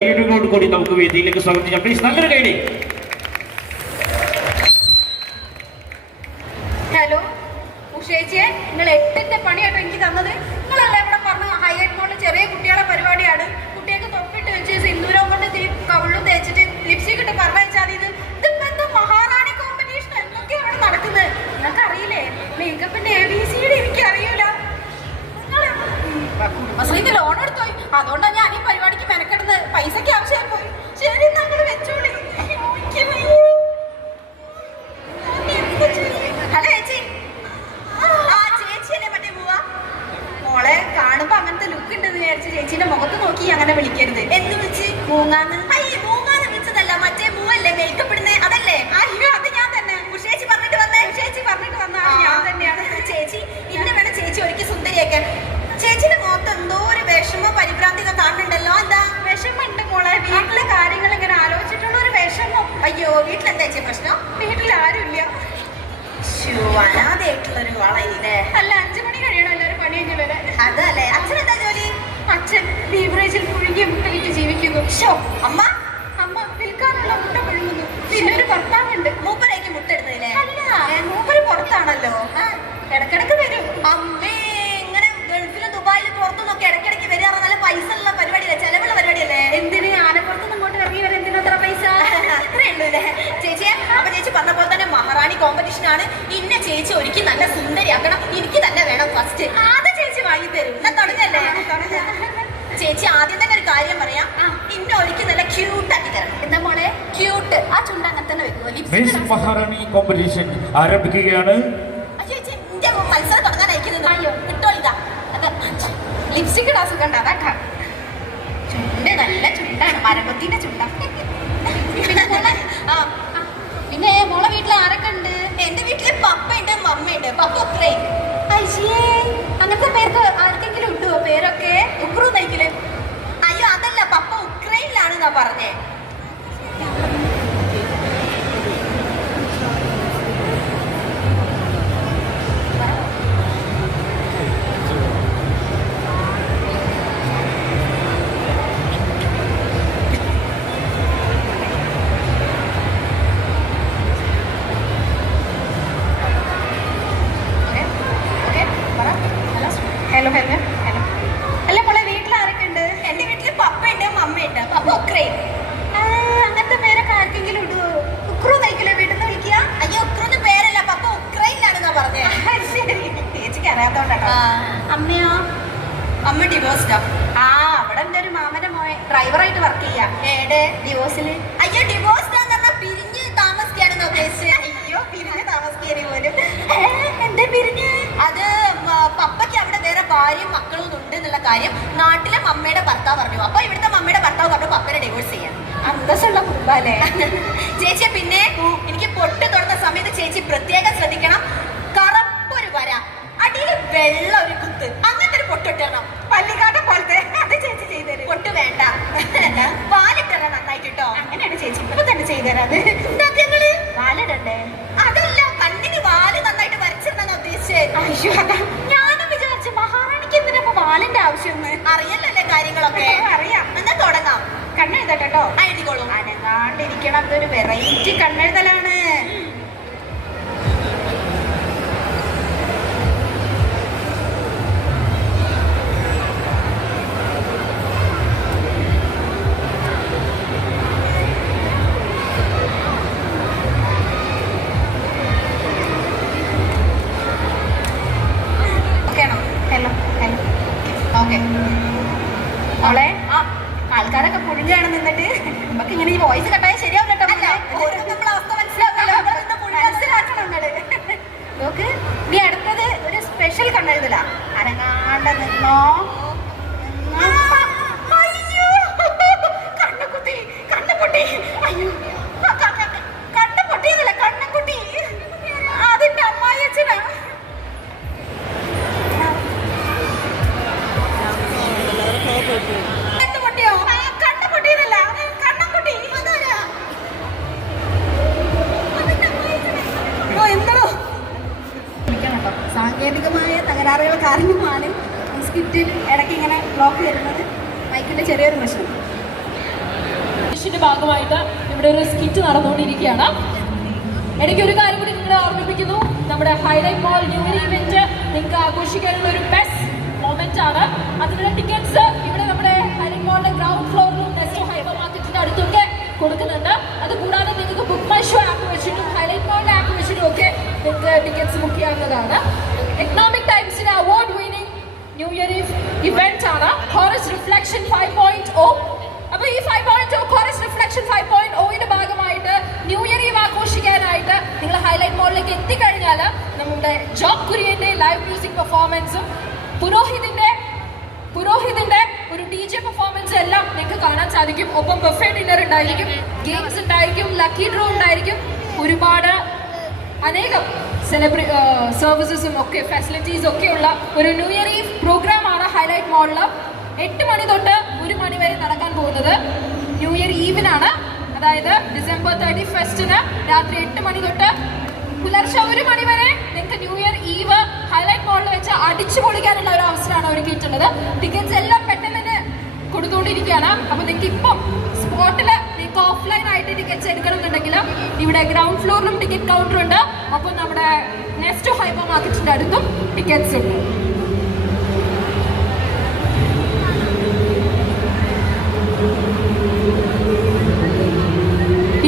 കൂടി നമുക്ക് വേദിയിലേക്ക് സ്വാഗതം ചെയ്യാം. പ്ലീസ് നല്ലൊരു കൈഡി. ഹലോ ഉഷേച്ചിയെ, നിങ്ങൾ 8ന്റെ പണിയാട്ടോ എനിക്ക് തന്നത്. നിങ്ങളല്ലേ ഇവിടെ പറഞ്ഞ ഹൈലൈറ്റ് മോളിൽ ചെറിയ കുട്ടികളെ പരിപാടിയാണ്, കുട്ടികൾക്ക് തൊപ്പിട്ട് വെച്ച് സിന്ദൂരം കൊണ്ട് കവിളും തേച്ചിട്ട് ലിപ്സ്റ്റിക് ഇട്ട് പറഞ്ഞാൽ ഇതിപ്പോ എന്താ മഹാറാണി കോമ്പറ്റീഷൻ എന്തൊക്കെയാ ഇവിടെ നടക്കുന്നത്? നിങ്ങൾക്ക് അറിയില്ലേ മേക്കപ്പിന്റെ ABCD എനിക്ക് അറിയൂല. കുടുംബശ്രീക്ക് ലോൺ എടുത്തോയി, അതുകൊണ്ടാണ് ഞാൻ ഈ പരിപാടിക്ക് മെനക്കെടുന്നത്. പൈസക്ക് ആവശ്യമായി പോയി. ശരി, നമ്മൾ വെച്ചോളി. ഹലോ ചേച്ചി. ആ ചേച്ചിയല്ലേ മറ്റേ മൂവാ? മോളെ കാണുമ്പോ അങ്ങനത്തെ ലുക്ക് ഉണ്ടെന്ന് വിചാരിച്ച് ചേച്ചിന്റെ മുഖത്ത് നോക്കി അങ്ങനെ വിളിക്കരുത്. എന്ത് വിളിച്ച്? മൂങ്ങാന്ന്. അയ്യ, മൂങ്ങാന്ന് വിളിച്ചതല്ല, മറ്റേ മൂവല്ലേ മേക്കപ്പ് ഇടുന്നേ, അതല്ലേ? അയ്യോ, അത് ഞാൻ തന്നെ. ഉഷേച്ചി പറഞ്ഞിട്ട് വന്നേ. ഉഷേച്ചി പറഞ്ഞിട്ട് വന്നാ ഞാൻ തന്നെയാണ്. ചേച്ചി ഇന്നെ വേണം ചേച്ചി ഒരിക്കൽ സുന്ദരിയാക്കാൻ. ചേച്ചിന്റെ മുഖത്ത് എന്തോ ഒരു വിഷമോ പരിഭ്രാന്തിയൊക്കെ കാണുന്നുണ്ടല്ലോ. എന്താ വിഷമുണ്ട് മോളെ? വീട്ടിലെ കാര്യങ്ങൾ ഇങ്ങനെ ആലോചിച്ചിട്ടുള്ള ഒരു വിഷമോ? അയ്യോ, വീട്ടിലെന്താ ചേച്ചി പ്രശ്നം? വീട്ടിൽ ആരുമില്ല. അനാഥയായിട്ടുള്ളൊരു വളയില്ലേ? അല്ല, 5 മണി കഴിയണം എല്ലാവരും പണി കഴിഞ്ഞ് വരാൻ. അതല്ലേ. അച്ഛൻ എന്താ ജോലി? അച്ഛൻ ബീവറേജിൽ പുഴുകിയ മുട്ട വിറ്റ് ജീവിക്കുന്നു. അമ്മ അമ്മ വിൽക്കാനുള്ള മുട്ട പുഴുങ്ങുന്നു. പിന്നെ ഒരു ഭർത്താവുണ്ട്. മൂപ്പരേക്ക് മുട്ട ഇടുന്നില്ലേ? അല്ല, മൂപ്പര് പുറത്താണല്ലോ. ഇടക്കിടക്ക് വരും. അമ്മേ, ഗൾഫിലും ദുബായിലും പുറത്തുനിന്നൊക്കെ ഇടയ്ക്കിടയ്ക്ക് വരാറ്. നല്ല പൈസ ഉള്ള പരിപാടിയല്ലേ, ചെലവുള്ള പരിപാടിയല്ലേ? എന്തിന് ആനപ്പുറത്തുനിന്ന് ഇങ്ങോട്ട് ഇറങ്ങി വരാൻ എന്തിനാ അത്ര പൈസ? അത്രേ ഉള്ളൂ അല്ലേ ചേച്ചിയെ? അപ്പൊ ചേച്ചി പറഞ്ഞ പോലെ തന്നെ മഹാറാണി കോമ്പറ്റീഷൻ ആണ്. ഇന്ന ചേച്ചി ഒരിക്കൽ നല്ല സുന്ദരിയാക്കണം. എനിക്ക് തന്നെ വേണം ഫസ്റ്റ്. അത് ചേച്ചി വാങ്ങി തരും. എന്നാ തുടങ്ങല്ലേ? ചേച്ചി ആദ്യം തന്നെ ഒരു കാര്യം പറയാം. ഇന്ന ഒരിക്കൽ നല്ല ക്യൂട്ടാക്കി തരണം. എന്താ മോളെ? ക്യൂട്ട്. ആ ചുണ്ട് അങ്ങനെ തന്നെ വെക്കുമോ? മഹാറാണി കോമ്പറ്റീഷൻ ആരംഭിക്കുകയാണ്. മത്സരം തുടങ്ങാൻ അയക്കുന്നത്. അയ്യോ കിട്ടോളിതാ. ലിപ്സ്റ്റിക് ഇടാൻ സുഖണ്ട. അതാ ചുണ്ട് നല്ല ചുണ്ടാണ്, മരപത്തിന്റെ ചുണ്ടാ. പിന്നെ മോളെ വീട്ടിൽ ആരൊക്കെ ഉണ്ട്? എന്റെ വീട്ടില് പപ്പയുണ്ട്, മമ്മയുണ്ട്. പപ്പ ഉക്രൈ. അയ്യേ, അങ്ങനത്തെ പേർക്ക് ആർക്കെങ്കിലും ഇട്ടുവോ പേരൊക്കെ? ഉക്രു നയിക്കല്. അയ്യോ അതല്ല, പപ്പ ഉക്രൈനിലാണെന്നാ പറഞ്ഞേ. Hello hello hello. അല്ല മോളെ, വീട്ടിൽ ആരൊക്കെ ഉണ്ട്? എന്റെ വീട്ടില് പപ്പയുണ്ട്, മമ്മയുണ്ട്. പപ്പ ഉക്രൈൻ. അങ്ങനത്തെ പേരൊക്കെ ആർക്കെങ്കിലും ഇടുവോ? ഉക്രു നയിക്കലോ വീട്ടിൽ നിന്ന് വിളിക്കുക? അയ്യോ, ഉക്രുന്ന് പേരല്ല, പപ്പ ഉക്രൈനിലാണെന്നാ പറഞ്ഞേ. ശരി, ചേച്ചിക്ക് അറിയാത്തോണ്ടാ. അമ്മയോ? അമ്മ ഡിവോഴ്സ്ഡാ. അവിടെ എന്റെ ഒരു മാമന്റെ മോയെ ഡ്രൈവറായിട്ട് വർക്ക് ചെയ്യാ. ഏടെ ഡിവോഴ്സില്? അയ്യോ, ഡിവോഴ്സ്ഡാന്ന് പറഞ്ഞാ പിരിഞ്ഞ് താമസിക്കാണെന്ന് ഉദ്ദേശിച്ചത്. അയ്യോ, പിരിഞ്ഞ് താമസിക്കാരി പോലും. എന്താ പിരിഞ്ഞ്? അത് പപ്പയ്ക്ക് അവിടെ വേറെ ഭാര്യയും മക്കളും ഉണ്ട് എന്നുള്ള കാര്യം നാട്ടിലെ മമ്മയുടെ ഭർത്താവ് പറഞ്ഞു. അപ്പൊ ഇവിടുത്തെ മമ്മയുടെ ഭർത്താവ് പറഞ്ഞു പപ്പനെ ഡിവോഴ്സ് ചെയ്യാൻ. അന്തസ്സുള്ള കുടുംബല്ലേ ചേച്ചിയെ. പിന്നെ എനിക്ക് പൊട്ട് തൊടുന്ന സമയത്ത് ചേച്ചി പ്രത്യേകം ശ്രദ്ധിക്കണം. കറുപ്പൊരു വര, അടിയിൽ വെള്ള ഒരു കുത്ത്, അങ്ങനത്തെ ഒരു പൊട്ടിട്ടണം. പള്ളിക്കാട്ടം പോലത്തെ. അത് ചേച്ചി ചെയ്തരും. പൊട്ട് വേണ്ട, വാലിട്ടണം നന്നായിട്ട് കേട്ടോ. അങ്ങനെയാണ് ചേച്ചി ഇപ്പൊ തന്നെ ചെയ്തരാ. അത് എന്താ വാലിടണ്ടേ? അതല്ല, കണ്ണിന് വാല് നന്നായിട്ട് വരച്ചിരുന്ന ഉദ്ദേശിച്ചത്. അയ്യോ, അതാ ഞാനും വിചാരിച്ചു മഹാറാണിക്ക് എന്തിനാ വാലിന്റെ ആവശ്യം. അറിയല്ലേ കാര്യങ്ങളൊക്കെ? അറിയാം. എന്നാ തുടങ്ങാം. കണ്ണെഴുതട്ടോ. എഴുതിക്കോളൂ. അനങ്ങാണ്ടിരിക്കണം. അതൊരു വെറൈറ്റി കണ്ണെഴുതലാണ്. മോളെ, ആൾക്കാരൊക്കെ പുഴുങ്ങാണ് നിന്നിട്ട്. നമുക്ക് ഇങ്ങനെ ഈ വോയിസ് കട്ടായ ശരിയാവും കേട്ടോ. അവസ്ഥ മനസ്സിലാക്കണം. നോക്ക്, നീ അടുത്തത് ഒരു സ്പെഷ്യൽ കണ്ണെഴുതല. അനങ്ങാണ്ട നിന്നോ. അയ്യോ, കണ്ണുകുത്തി, കണ്ണുപൊട്ടി. അയ്യോ, കണ്ണുപൊട്ടിയതല്ല, കണ്ണുകുട്ടി. അതിന്റെ അമ്മായി അച്ഛനാ. കണ്ണുപൊട്ടിയോ? കണ്ണുപൊട്ടിയതല്ല, കണ്ണുകുട്ടി. എന്തോ സാങ്കേതികമായ തകരാറുകൾ കാരണമാണ് സ്കിറ്റിൽ ഇടയ്ക്ക് ഇങ്ങനെ ബ്ലോക്ക് വരുന്നത്. മൈക്കിന്റെ ചെറിയൊരു പ്രശ്നം. സെലിബ്രേഷന്റെ ഭാഗമായിട്ട് ഇവിടെ ഒരു സ്കിറ്റ് നടന്നുകൊണ്ടിരിക്കുകയാണ്. എനിക്ക് ഒരു കാര്യം കൂടി നിങ്ങളെ ഓർമ്മിപ്പിക്കുന്നു, നമ്മുടെ ഹൈലൈറ്റ് മോൾ ന്യൂ ഇയർ ഇവന്റ് നിങ്ങൾക്ക് ആഘോഷിക്കാനുള്ള ഒരു ബെസ്റ്റ് മൊമെന്റ് ആണ്. അതിനുള്ള ടിക്കറ്റ്സ് ഇവിടെ നമ്മുടെ ഹൈലൈറ്റ് മോളിന്റെ ഗ്രൗണ്ട് ഫ്ലോറിലും നെസ്റ്റോ ഹൈപ്പർ മാർക്കറ്റിന്റെ അടുത്തൊക്കെ കൊടുക്കുന്നുണ്ട്. അതുകൂടാതെ നിങ്ങൾക്ക് ബുക്ക് മൈ ഷോ ആപ്പ് വെച്ചിട്ടും ഹൈലൈറ്റ് മോളിന്റെ ആപ്പ് വെച്ചിട്ടും ഒക്കെ നിങ്ങൾക്ക് ടിക്കറ്റ്സ് ബുക്ക് ചെയ്യാവുന്നതാണ്. എക്കണോമിക് ടൈംസിന്റെ award winning new year event ആണ് ഹോറസ് റിഫ്ലക്ഷൻ 5.0. അപ്പൊ ഈ 5.0 ഹോറസ് റിഫ്ലക്ഷൻ 5.0ന്റെ ഭാഗമായിട്ട് ന്യൂ ഇയർ ഈവ് ആഘോഷിക്കാനായിട്ട് നിങ്ങൾ ഹൈലൈറ്റ് മോളിലേക്ക് എത്തിക്കഴിഞ്ഞാൽ നമ്മുടെ ജോബ് കുര്യന്റെ ലൈവ് മ്യൂസിക് പെർഫോമൻസും പുരോഹിതിന്റെ ഒരു DJ പെർഫോമൻസ് എല്ലാം നിങ്ങൾക്ക് കാണാൻ സാധിക്കും. ഒപ്പം ബഫേ ഡിന്നർ ഉണ്ടായിരിക്കും, ഗെയിംസ് ഉണ്ടായിരിക്കും, ലക്കി ഡ്രോ ഉണ്ടായിരിക്കും, ഒരുപാട് അനേകം സർവീസസും ഒക്കെ ഫെസിലിറ്റീസ് ഒക്കെ ഉള്ള ഒരു ന്യൂ ഇയർ ഈവ് പ്രോഗ്രാം ആണ് ഹൈലൈറ്റ് മോളിൽ 8 മണി തൊട്ട് 1 മണി വരെ നടക്കാൻ പോകുന്നത്. ന്യൂ ഇയർ ഈവിനാണ്, അതായത് ഡിസംബർ 31 രാത്രി 8 മണി തൊട്ട് പുലർച്ചെ 1 മണി വരെ നിങ്ങൾക്ക് ന്യൂ ഇയർ ഈവ് ഹൈലൈറ്റ് മോളിൽ വെച്ച് അടിച്ചു പൊളിക്കാനുള്ള ഒരു അവസരമാണ് ഒരുക്കിയിട്ടുള്ളത്. ടിക്കറ്റ്സ് എല്ലാം പെട്ടെന്ന് തന്നെ കൊടുത്തുകൊണ്ടിരിക്കുകയാണ്. അപ്പൊ നിങ്ങൾക്ക് ഇപ്പം സ്പോട്ടിൽ നിങ്ങൾക്ക് ഓഫ്ലൈൻ ആയിട്ട് ടിക്കറ്റ്സ് എടുക്കണം എന്നുണ്ടെങ്കിൽ ഇവിടെ ഗ്രൗണ്ട് ഫ്ലോറിലും ടിക്കറ്റ് കൗണ്ടർ ഉണ്ട്. ഒപ്പം നമ്മുടെ നെസ്റ്റോ ഹൈപ്പർ മാർക്കറ്റിന്റെ അടുത്തും ടിക്കറ്റ്സ് ഉണ്ട്.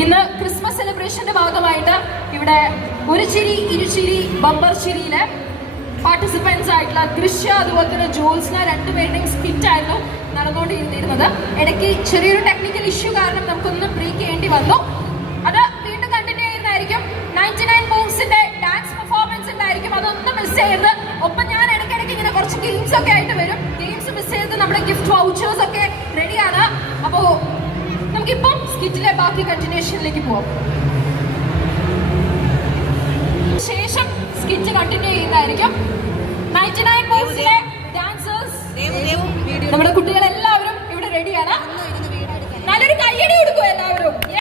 ഇന്ന് ക്രിസ്മസ് സെലിബ്രേഷന്റെ ഭാഗമായിട്ട് ഇവിടെ ഒരു ചിരി ഇരുചിരി ബമ്പർ ചിരിയിലെ പാർട്ടിസിപ്പൻസ് ആയിട്ടുള്ള ദൃശ്യ അതുപോലെ തന്നെ ജോത്സ്ന രണ്ടുപേരുടെയും സ്കിറ്റ് ആയിരുന്നു നടന്നുകൊണ്ടിരുന്നിരുന്നത്. ഇടയ്ക്ക് ചെറിയൊരു ടെക്നിക്കൽ ഇഷ്യൂ കാരണം നമുക്കൊന്ന് ബ്രേക്ക് ചെയ്യേണ്ടി വന്നു. അത് വീണ്ടും കണ്ടിന്യൂ ചെയ്യുന്നതായിരിക്കും. 99 മൂവ്സിന്റെ ഡാൻസ് പെർഫോമൻസ് ഉണ്ടായിരിക്കും, അതൊന്നും മിസ് ചെയ്യരുത്. ഒപ്പം ഞാൻ ഇടയ്ക്കിടയ്ക്ക് ഇങ്ങനെ കുറച്ച് ഗെയിംസ് ഒക്കെ ആയിട്ട് വരും. ഗെയിംസ് മിസ് ചെയ്ത് നമ്മുടെ ഗിഫ്റ്റ് വൗച്ചേഴ്സ് ഒക്കെ റെഡിയാണ്. അപ്പോൾ നമുക്കിപ്പം സ്കിറ്റിലെ ബാക്കി കണ്ടിന്യൂഷനിലേക്ക് പോവാം.